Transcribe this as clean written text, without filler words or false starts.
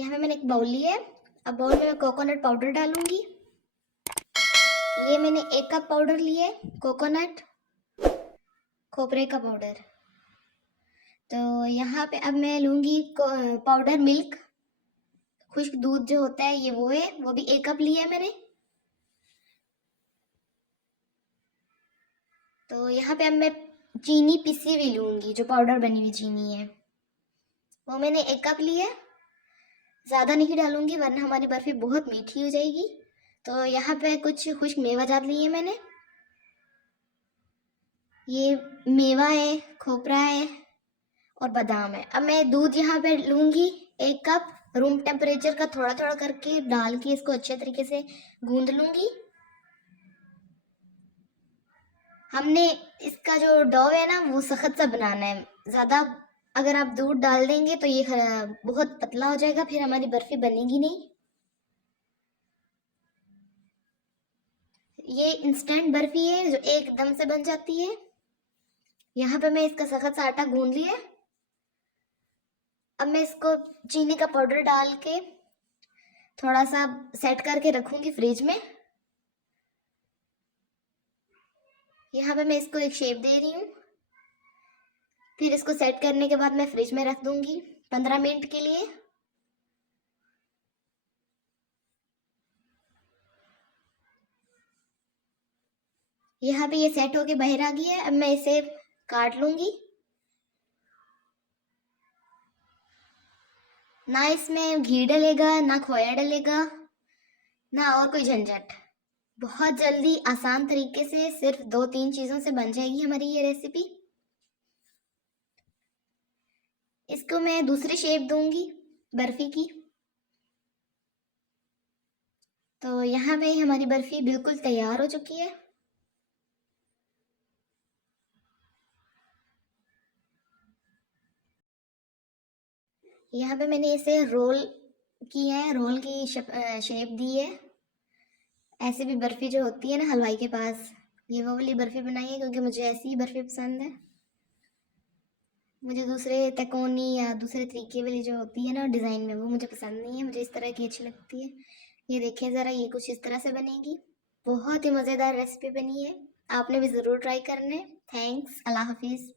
यहाँ पे मैंने एक बाउल लिया है। अब बाउल में मैं कोकोनट पाउडर डालूंगी। ये मैंने 1 कप पाउडर लिया है, कोकोनट खोपरे का पाउडर। तो यहाँ पे अब मैं लूंगी पाउडर मिल्क, खुश्क दूध जो होता है ये वो है, वो भी 1 कप लिया है मैंने। तो यहाँ पे अब मैं चीनी पिसी हुई लूंगी, जो पाउडर बनी हुई चीनी है वो मैंने 1 कप लिया है। ज़्यादा नहीं डालूंगी वरना हमारी बर्फी बहुत मीठी हो जाएगी। तो यहाँ पे कुछ खुश्क मेवाजात लिए मैंने। ये मेवा है, खोपरा है और बादाम है। अब मैं दूध यहाँ पे लूंगी 1 कप, रूम टेम्परेचर का थोड़ा थोड़ा करके डाल के इसको अच्छे तरीके से गूंद लूंगी। हमने इसका जो डो है ना वो सख्त सा बनाना है। ज़्यादा अगर आप दूध डाल देंगे तो ये बहुत पतला हो जाएगा, फिर हमारी बर्फी बनेगी नहीं। ये इंस्टेंट बर्फी है जो एकदम से बन जाती है। यहाँ पे मैं इसका सख्त सा आटा गूंद लिया। अब मैं इसको चीनी का पाउडर डाल के थोड़ा सा सेट करके रखूंगी फ्रिज में। यहाँ पे मैं इसको एक शेप दे रही हूँ। फिर इसको सेट करने के बाद मैं फ्रिज में रख दूंगी 15 मिनट के लिए। यहाँ पे ये सेट होके बाहर आ गई है। अब मैं इसे काट लूंगी। ना इसमें घी डलेगा, ना खोया डलेगा, ना और कोई झंझट। बहुत जल्दी आसान तरीके से सिर्फ 2-3 चीज़ों से बन जाएगी हमारी ये रेसिपी। इसको मैं दूसरी शेप दूंगी बर्फी की। तो यहाँ पे हमारी बर्फी बिल्कुल तैयार हो चुकी है। यहाँ पे मैंने इसे रोल किया है, रोल की शेप दी है। ऐसे भी बर्फी जो होती है ना हलवाई के पास, ये वो वाली बर्फी बनाई है, क्योंकि मुझे ऐसी ही बर्फी पसंद है। मुझे दूसरे तकोनी या दूसरे तरीके वाली जो होती है ना डिज़ाइन में, वो मुझे पसंद नहीं है। मुझे इस तरह की अच्छी लगती है। ये देखिए ज़रा, ये कुछ इस तरह से बनेगी। बहुत ही मज़ेदार रेसिपी बनी है, आपने भी ज़रूर ट्राई करना है। थैंक्स, अल्लाह हाफिज़।